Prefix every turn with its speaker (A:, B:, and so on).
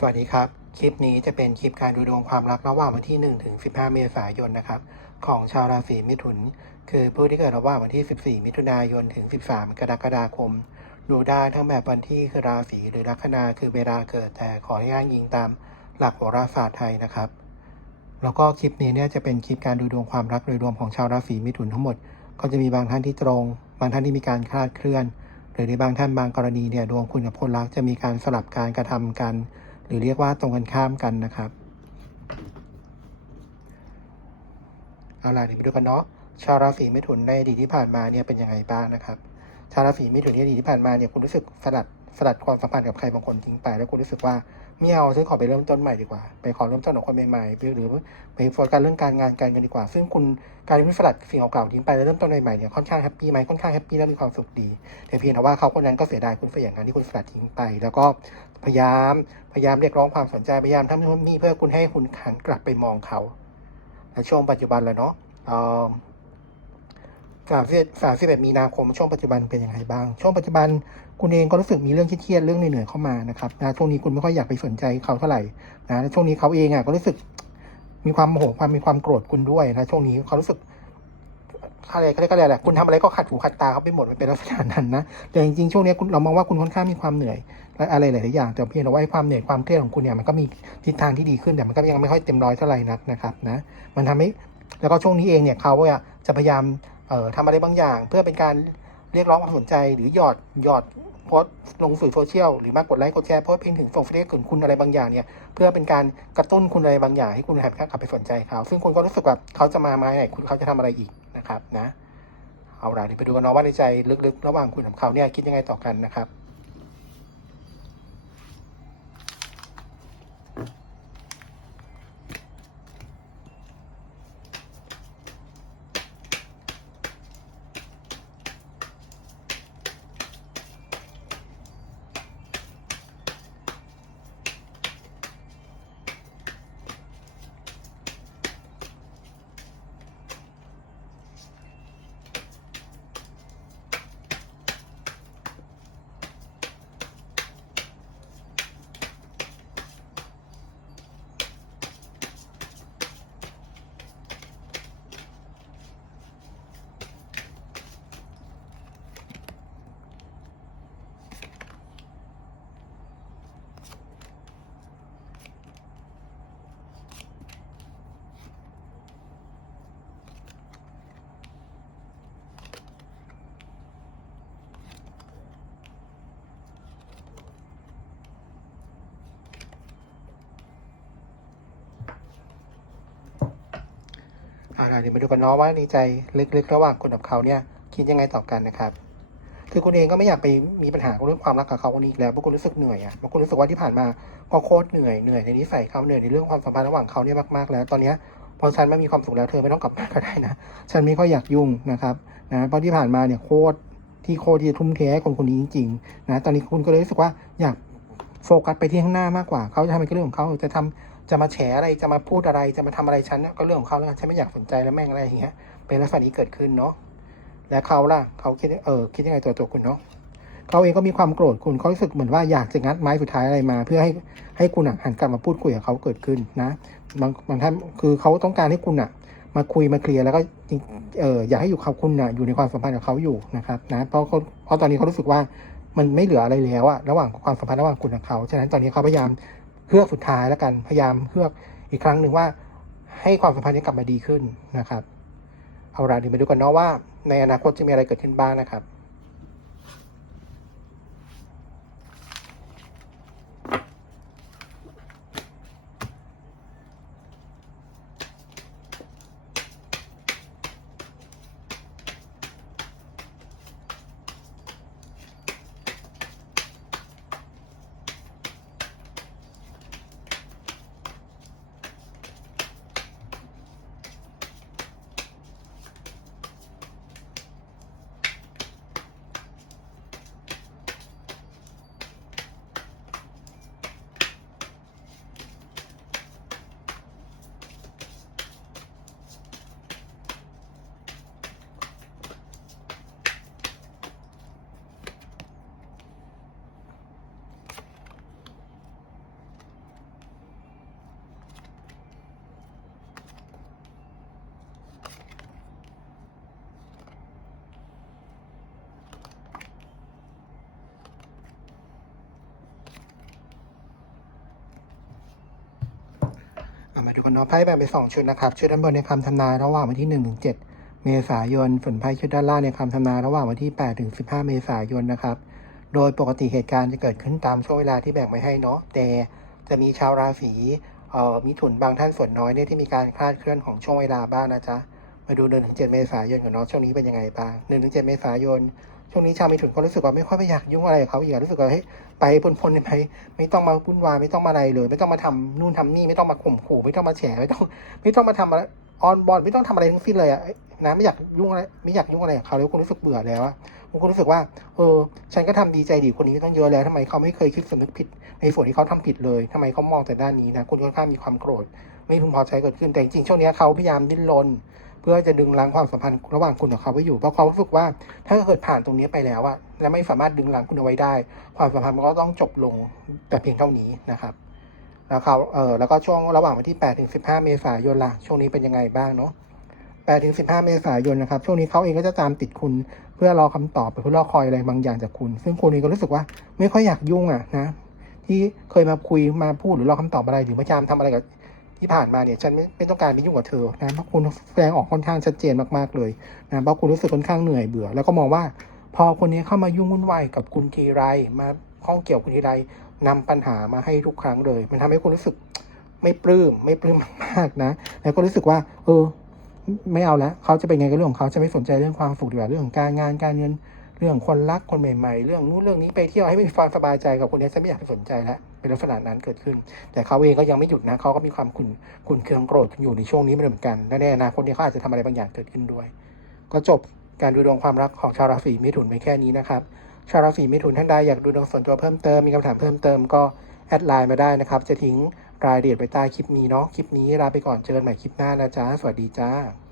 A: สวัสดีครับ คลิปนี้จะเป็นคลิปการดูดวงความรักระหว่างวันที่ 1 ถึง 15 เมษายนนะครับ ของชาวราศีมิถุน คือผู้ที่เกิดระหว่างวันที่ 14 มิถุนายนถึง 13 กรกฎาคม ดูได้ทั้งแบบวันที่คือราศีหรือลัคนาคือเวลาเกิดแต่ขอให้อ้างอิงตามหลักโหราศาสตร์ไทยนะครับ แล้วก็คลิปนี้เนี่ยจะเป็นคลิปการดูดวงความรักโดยรวมของชาวราศีมิถุนทั้งหมด ก็จะมีบางท่านที่ตรง บางท่านที่มีการคลาดเคลื่อน หรือในบางท่านบางกรณีเนี่ยดวงคุณกับคนรักจะมีการสลับการกระทำกัน หรือเรียกว่าตรงกันข้ามกันนะครับ เอาล่ะเดี๋ยวมาดูกันเนาะชาวราศีมิถุนในอดีตที่ผ่านมาเนี่ยเป็นยังไงบ้างนะครับ ชาวราศีมิถุนในอดีตที่ผ่านมาเนี่ยคุณรู้สึกสลัดสลัดความสัมพันธ์กับใครบางคนทิ้งไป แล้วคุณรู้สึกว่า ไม่เอาฉันขอไปเริ่มต้นใหม่ดีกว่า ไปขอเริ่มต้นกับคนใหม่ๆไปหรือไปโฟกัสเรื่องการงานการเงินดีกว่า ซึ่งคุณการที่สลัดสิ่งเก่าๆทิ้งไปแล้วเริ่มต้นใหม่ๆเนี่ยค่อนข้างแฮปปี้ไหมค่อนข้างแฮปปี้และมีความสุขดี แต่เพียงแต่ว่าเขาคนนั้นก็เสียดายคุณไปอย่างนั้นที่คุณสลัดทิ้งไป แล้วก็พยายามพยายามเรียกร้องความสนใจพยายามทำนู่นนี่เพื่อคุณให้คุณหันกลับไปมองเขาและช่วงปัจจุบันแล้วเนาะ สามสิบสามสิบเอ็ดมีนาคมช่วงปัจจุบันเป็นยังไงบ้าง ช่วงปัจจุบันคุณเองก็รู้สึกมีเรื่องเครียดเรื่องเหนื่อยๆเข้ามานะครับนะช่วงนี้คุณไม่ค่อยอยากไปสนใจเขาเท่าไหร่นะช่วงนี้เขาเองอะก็รู้สึกมีความโมโหความมีความโกรธคุณด้วยนะช่วงนี้เขารู้สึกอะไรก็เรียกอะไรแหละคุณทำอะไรก็ขัดหูขัดตาเขาไปหมดมันเป็นลักษณะนั้นนะแต่จริงๆช่วงนี้เรามองว่าคุณค่อนข้างมีความเหนื่อยและอะไรหลายๆอย่างแต่เพียงแต่ว่าไอ้ความเหนื่อยความเครียดของคุณเนี่ยมันก็มีทิศทางที่ดีขึ้นแต่มันก็ยังไม่ค่อยเต็มร้อยเท่าไหร่นักนะครับนะมันทำให้แล้วก็ช่วงนี้เองเนี่ยเขาจะพยายาม เอ่อทำอะไรบางอย่าง เพื่อเป็นการเรียกร้องความสนใจ หรือหยอดหยอดโพสลงสื่อโซเชียลหรือมากกดไลค์กดแชร์โพสเพียงถึงส่งเฟซถึงคุณอะไรบางอย่างเนี่ยเพื่อเป็นการกระตุ้นคุณอะไรบางอย่างให้คุณหันกลับไปสนใจเขาซึ่งคนก็รู้สึกว่าเขาจะมาไหมคุณเขาจะทำอะไรอีกนะครับนะเอาล่ะเดี๋ยวไปดูกันเนาะว่าในใจลึกๆ ระหว่างคุณกับเขาเนี่ยคิดยังไงต่อกันนะครับ อาล่ะเดี๋ยวมาดูกันเนาะว่าในใจลึกๆระหว่างคุณกับเขาเนี่ยคิดยังไงต่อกันนะครับ คือคุณเองก็ไม่อยากไปมีปัญหาเรื่องความรักกับเขาคนนี้อีกแล้วเพราะคุณรู้สึกเหนื่อยอะเพราะคุณรู้สึกว่าที่ผ่านมาก็โคตรเหนื่อยเหนื่อยในนิสัยเขาเหนื่อยในเรื่องความสัมพันธ์ระหว่างเขาเนี่ยมากๆแล้ว ตอนเนี้ยพอฉันไม่มีความสุขแล้วเธอไม่ต้องกลับมาก็ได้นะ ฉันไม่ค่อยอยากยุ่งนะครับนะเพราะที่ผ่านมาเนี่ยโคตรที่โคตรที่จะทุ่มเทให้คนคนนี้จริงๆนะตอนนี้คุณก็เลยรู้สึกว่าอยากโฟกัสไปที่ข้างหน้า มากกว่า เขาจะทำอะไรก็เรื่องของเขาจะทำ จะมาแฉอะไรจะมาพูดอะไรจะมาทำอะไรฉันเนี่ยก็เรื่องของเขาแล้วฉันไม่อยากสนใจแล้วแม่งอะไรอย่างเงี้ยเป็นลักษณะนี้เกิดขึ้นเนาะและเขาล่ะเขาคิดเออคิดยังไงตัวตัวคุณเนาะเขาเองก็มีความโกรธคุณเขารู้สึกเหมือนว่าอยากจะงัดไม้สุดท้ายอะไรมา เพื่อให้ให้คุณอะหันกลับมาพูดคุยกับเขาเกิดขึ้นนะบางบางท่านคือเขาต้องการให้คุณอะ มาคุยมาเคลียร์แล้วก็เอออยากให้อยู่เขาคุณนะอยู่ในความสัมพันธ์กับเขาอยู่นะครับนะเพราะเขาเพราะตอนนี้เขารู้สึกว่ามันไม่เหลืออะไรแล้วอะระหว่างความสัมพันธ์ระหว่างคุณกับเขาฉะนั้นตอนนี้เขาพยายาม เฮือกสุดท้ายแล้วกัน พยายามเฮือกอีกครั้งหนึ่งว่า ให้ความสัมพันธ์นี้กลับมาดีขึ้นนะครับ เอาละเดี๋ยวมาดูกันเนาะว่า ในอนาคตจะมีอะไรเกิดขึ้นบ้างนะครับ อ เอามาดูกันเนาะไพ่แบ่งเป็นสองชุดนะครับ ชุดด้านบนในคำทำนายระหว่างวันที่1นถึงเเมษายนส่วนไพ่ชุดด้านล่างในคำทำนายระหว่างวันที่8ถึง15เมษายนนะครับ โดยปกติเหตุการณ์จะเกิดขึ้นตามช่วงเวลาที่แบ่งไว้ให้เนาะแต่จะมีชาวราศีเอ่อมีถุนบางท่านส่วนน้อยเนี่ยที่มีการคลาดเคลื่อนของช่วงเวลาบ้างนะจ๊ะมาดูเดือนถึง7เมษายนกันเนาะช่วงนี้เป็นยังไงบ้าง1ถึง7เมษายน ช่วงนี้ชาวมีถุนก็รู้สึกว่าไม่ค่อยไปอยากยุ่งอะไรกับเขาอีกอรู้สึกว่าเฮ้ยไปพ้นๆไปไม่ต้องมาวุ่นวายไม่ต้องมาอะไรเลย ไม่ต้องมาทำนู่นทำนี่ไม่ต้องมาข่มขู่ไม่ต้องมาแฉไม่ต้อง ไม่ต้องมาทำอะไรออนบอลไม่ต้องทำอะไรทั้งสิ้นเลยอะนะไม่อยากยุ่งอะไรไม่อยากยุ่งอะไรกับเขาแล้วคุณรู้สึกเบื่อแล้วอะผมก็รู้สึกว่า เออ ฉันก็ทำดีใจดีคนนี้ต้องเยอะแล้วทำไมเขาไม่เคยคิดสำนึกผิด ในส่วนที่เขาทำผิดเลยทำไมเขามองแต่ด้านนี้นะคุณค่อนข้างมีความโกรธ ไม่พึงพอใจเกิดขึ้นแต่จริงๆช่วงนี้เขาพยายามดิ้นรนเพื่อจะดึงรั้งความสัมพันธ์ระหว่างคุณกับเขาไว้อยู่เพราะเขารู้สึกว่าถ้าเกิดผ่านตรงนี้ไปแล้วอะและไม่สามารถดึงรั้งคุณเอาไว้ได้ ความสัมพันธ์มันก็ต้องจบลงแต่เพียงเท่านี้นะครับแล้วเขาเออแล้วก็ช่วงระหว่างวันที่8ถึง15 เมษายนล่ะช่วงนี้เป็นยังไงบ้างเนาะ8ถึง15 เมษายนนะครับช่วงนี้เขาเองก็จะตามติดคุณเพื่อรอคำตอบเพื่อรอคอยอะไรบางอย่างจากคุณ ซึ่งคุณเองก็รู้สึกว่าไม่ค่อยอยากยุ่งอะนะที่เคยมาคุยมาพูดหรือรอคำตอบอะไรหรือพยายามทำอะไรกับ ที่ผ่านมาเนี่ยฉันไม่ไม่ต้องการไปยุ่งกับเธอนะเพราะคุณแสดงออกค่อนข้างชัดเจนมากๆเลยนะเพราะคุณรู้สึกค่อนข้างเหนื่อยเบื่อ แล้วก็มองว่า พอคนนี้เข้ามายุ่งวุ่นวายกับคุณทีไรมาข้องเกี่ยวคุณทีไรนำปัญหามาให้ทุกครั้งเลย มันทำให้คุณรู้สึกไม่ปลื้มไม่ปลื้มมากๆนะ แล้วก็รู้สึกว่า เออ ไม่เอาแล้วเขาจะเป็นไงกับเรื่องของเขาจะไม่สนใจเรื่องความสุขดีกว่าเรื่องของการงานการเงิน เรื่องคนรักคนใหม่ ๆ เรื่องนู้นเรื่องนี้ไปเที่ยวให้มีความสบายใจกับคนนี้ฉันไม่อยากไปสนใจแล้วเป็นลักษณะนั้นเกิดขึ้น แต่เขาเองก็ยังไม่หยุดนะเขาก็มีความขุนขุนเคืองโกรธอยู่ในช่วงนี้เหมือนกันและในอนาคตนี่ยเขาอาจจะทำอะไรบางอย่างเกิดขึ้นด้วย ก็จบการดูดวงความรักของชาวราศีมิถุนไปแค่นี้นะครับชาวราศีมิถุนท่านใดอยากดูดวงส่วนตัวเพิ่มเติมมีคำถามเพิ่มเติมก็แอดไลน์มาได้นะครับ จะทิ้งรายละเอียดไว้ใต้คลิปนี้เนาะคลิปนี้ลาไปก่อนเจอกันใหม่คลิปหน้านะจ๊ะสวัสดีจ้า